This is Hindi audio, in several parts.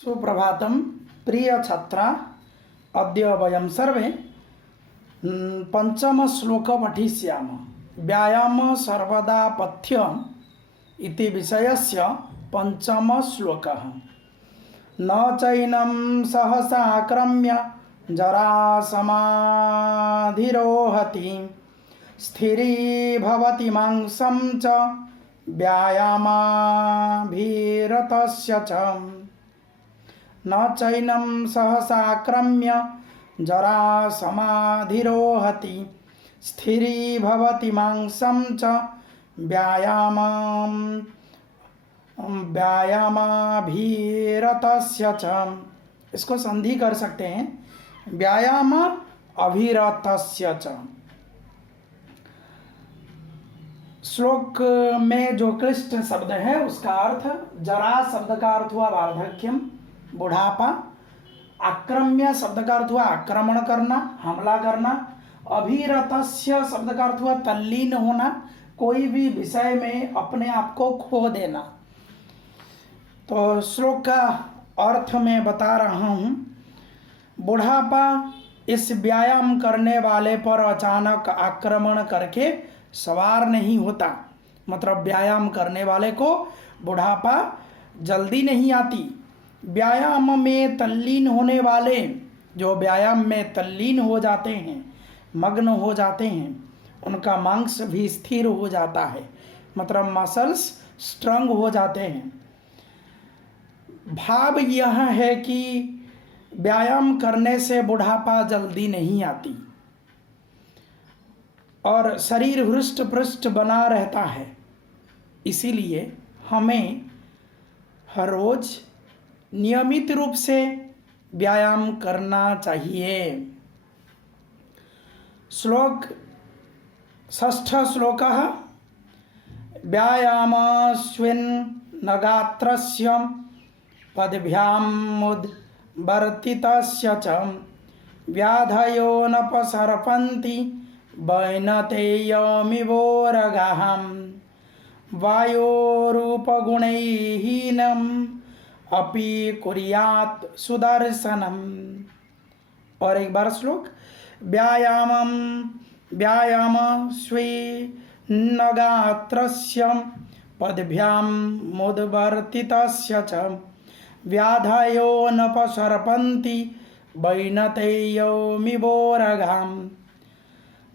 सुप्रभातं प्रिय छात्रा, अद्य वयं सर्वे पंचम श्लोक पठिष्याम। व्यायाम सर्वदा पथ्यम् इति विषयस्य पंचम श्लोकः। न चैनं सहसाक्रम्य जरासमाधिरोहति स्थिरीभवति मांसं च व्यायामाभिरतस्य च। न चैनं सहसाक्रम्य जरासमाधिरोहति स्थिरीभवति मांसं च व्यायामाभिरतस्य च। इसको संधि कर सकते हैं, व्यायाम अभिरतस्य च। श्लोक में जो क्लिष्ट शब्द है उसका अर्थ, जरा शब्द का अर्थ हुआ वार्धक्यम, बुढ़ापा। आक्रम्य शब्द का अर्थ हुआ आक्रमण करना, हमला करना। अभिरतस्य शब्द का अर्थ हुआ तल्लीन होना, कोई भी विषय में अपने आप को खो देना। तो श्लोक का अर्थ मैं बता रहा हूँ। बुढ़ापा इस व्यायाम करने वाले पर अचानक आक्रमण करके सवार नहीं होता। मतलब व्यायाम करने वाले को बुढ़ापा जल्दी नहीं आती। व्यायाम में तल्लीन होने वाले, जो व्यायाम में तल्लीन हो जाते हैं, मग्न हो जाते हैं, उनका मांस भी स्थिर हो जाता है। मतलब मसल्स स्ट्रांग हो जाते हैं। भाव यह है कि व्यायाम करने से बुढ़ापा जल्दी नहीं आती और शरीर हृष्ट पुष्ट बना रहता है। इसीलिए हमें हर रोज नियमित रूप से व्यायाम करना चाहिए। श्लोक षष्ठ श्लोकः। व्यायामस्विन् गात्रस्य पद्भ्यामुद्वर्तितस्य च व्याधयो नपसर्पन्ति वैनतेयमिवोरगाहम् वायोरूपगुणैहीनम् अपि कुर्यात् सुदर्शनम्। और एक बार श्लोक। व्यायाम गात्रस्य पद्भ्यामुद्वर्तितस्य च व्याधयो नपसर्पन्ति वैनतेयमिवोरगाम्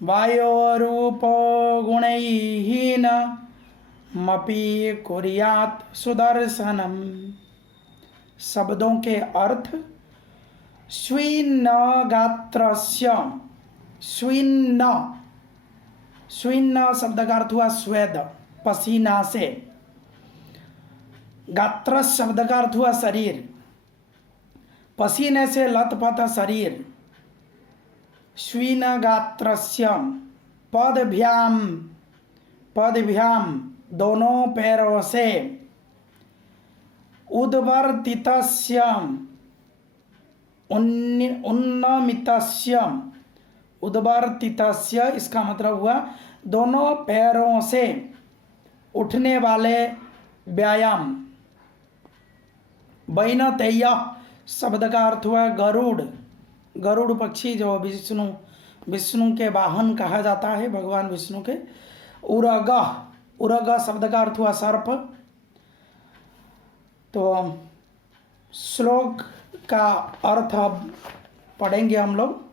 वायोरूपगुणैहीनमपि कुर्यात् सुदर्शनम्। शब्दों के अर्थ। स्विन्न गात्रस्य, स्विन्न, स्विन्न शब्द का अर्थ हुआ स्वेद, पसीना से। गात्र शब्द का अर्थ हुआ शरीर, पसीने से लथपथ शरीर। स्विन गात्रस्य पदभ्याम, पदभ्याम दोनों पैरों से। उद्वर्तितस्य उन्नमितस्य, उद्वर्तितस्य इसका मतलब हुआ दोनों पैरों से उठने वाले व्यायाम। वैनतेय शब्द का अर्थ हुआ गरुड़, गरुड़ पक्षी जो विष्णु के वाहन कहा जाता है, भगवान विष्णु के। उरग, उरग शब्द का अर्थ हुआ सर्प। तो श्लोक का अर्थ अब पढ़ेंगे हम लोग।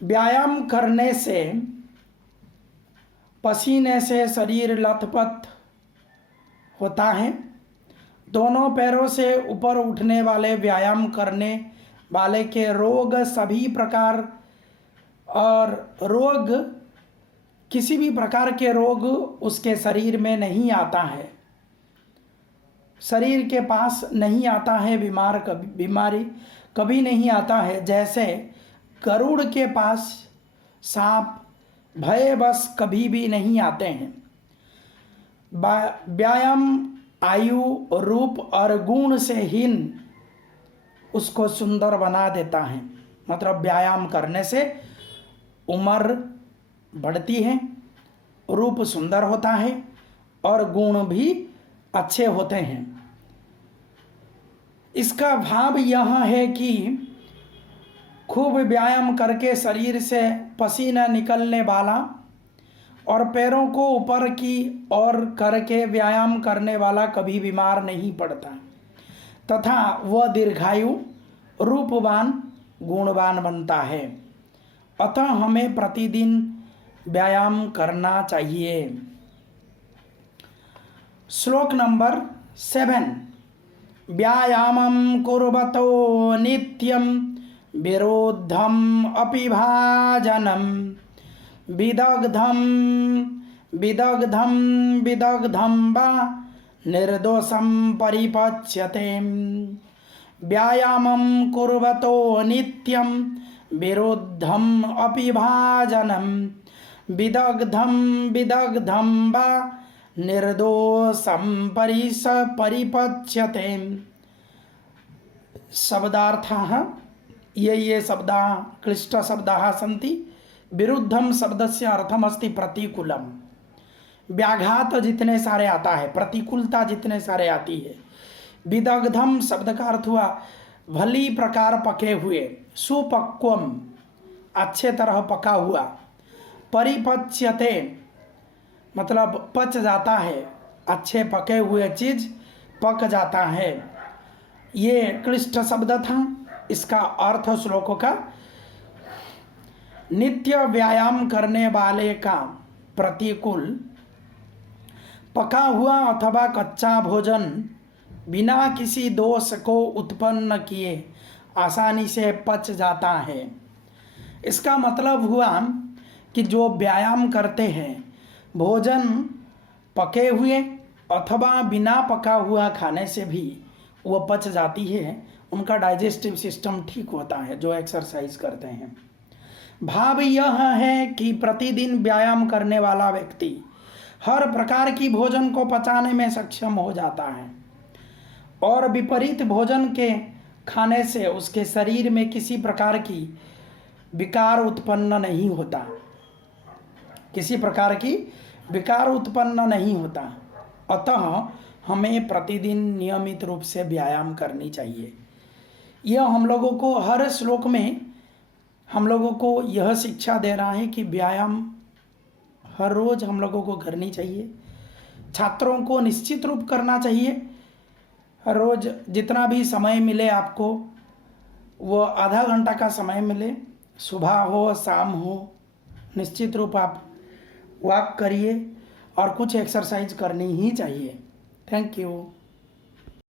व्यायाम करने से, पसीने से शरीर लथपथ होता है। दोनों पैरों से ऊपर उठने वाले व्यायाम करने वाले के रोग सभी प्रकार, और रोग किसी भी प्रकार के रोग उसके शरीर में नहीं आता है, शरीर के पास नहीं आता है। बीमारी कभी नहीं आता है। जैसे गरुड़ के पास सांप भय बस कभी भी नहीं आते हैं। व्यायाम आयु, रूप और गुण से हीन उसको सुंदर बना देता है। मतलब व्यायाम करने से उम्र बढ़ती है, रूप सुंदर होता है और गुण भी अच्छे होते हैं। इसका भाव यह है कि खूब व्यायाम करके शरीर से पसीना निकलने वाला और पैरों को ऊपर की ओर करके व्यायाम करने वाला कभी बीमार नहीं पड़ता तथा वह दीर्घायु रूपवान गुणवान बनता है। अतः हमें प्रतिदिन व्यायाम करना चाहिए। श्लोक नंबर 7। व्यायामं कुर्वतो नित्यं विरोधम अपि भाजनम विदग्धम विदग्धम विदग्धम वा निर्दोषं परिपच्यते। व्यायामं कुर्वतो नित्यं विरोधम अपि भाजनम विदग्धम विदग्धम वा निर्दोषं परिपच्यते। शब्दार्थः ये शब्दाः क्लिष्ट शब्दाः सन्ति। विरुद्धम शब्दस्य अर्थमस्ति प्रतिकूलम। व्याघात जितने सारे आता है, प्रतिकूलता जितने सारे आती है। विदग्धम शब्द का अर्थ हुआ भली प्रकार पके हुए, सुपक्वम अच्छे तरह पका हुआ। परिपच्यते मतलब पच जाता है, अच्छे पके हुए चीज पक जाता है। ये क्लिष्ट शब्द था। इसका अर्थ श्लोक का नित्य व्यायाम करने वाले का प्रतिकूल पका हुआ अथवा कच्चा भोजन बिना किसी दोष को उत्पन्न किए आसानी से पच जाता है। इसका मतलब हुआ कि जो व्यायाम करते हैं, भोजन पके हुए अथवा बिना पका हुआ खाने से भी वो पच जाती है। उनका डाइजेस्टिव सिस्टम ठीक होता है जो एक्सरसाइज करते हैं। भाव यह है कि प्रतिदिन व्यायाम करने वाला व्यक्ति हर प्रकार की भोजन को पचाने में सक्षम हो जाता है और विपरीत भोजन के खाने से उसके शरीर में किसी प्रकार की विकार उत्पन्न नहीं होता, किसी प्रकार की विकार उत्पन्न नहीं होता। अतः हमें प्रतिदिन नियमित रूप से व्यायाम करनी चाहिए। यह हम लोगों को हर श्लोक में हम लोगों को यह शिक्षा दे रहा है कि व्यायाम हर रोज़ हम लोगों को करनी चाहिए। छात्रों को निश्चित रूप करना चाहिए। हर रोज़ जितना भी समय मिले आपको, वो आधा घंटा का समय मिले, सुबह हो शाम हो, निश्चित रूप आप वॉक करिए और कुछ एक्सरसाइज करनी ही चाहिए। Thank you.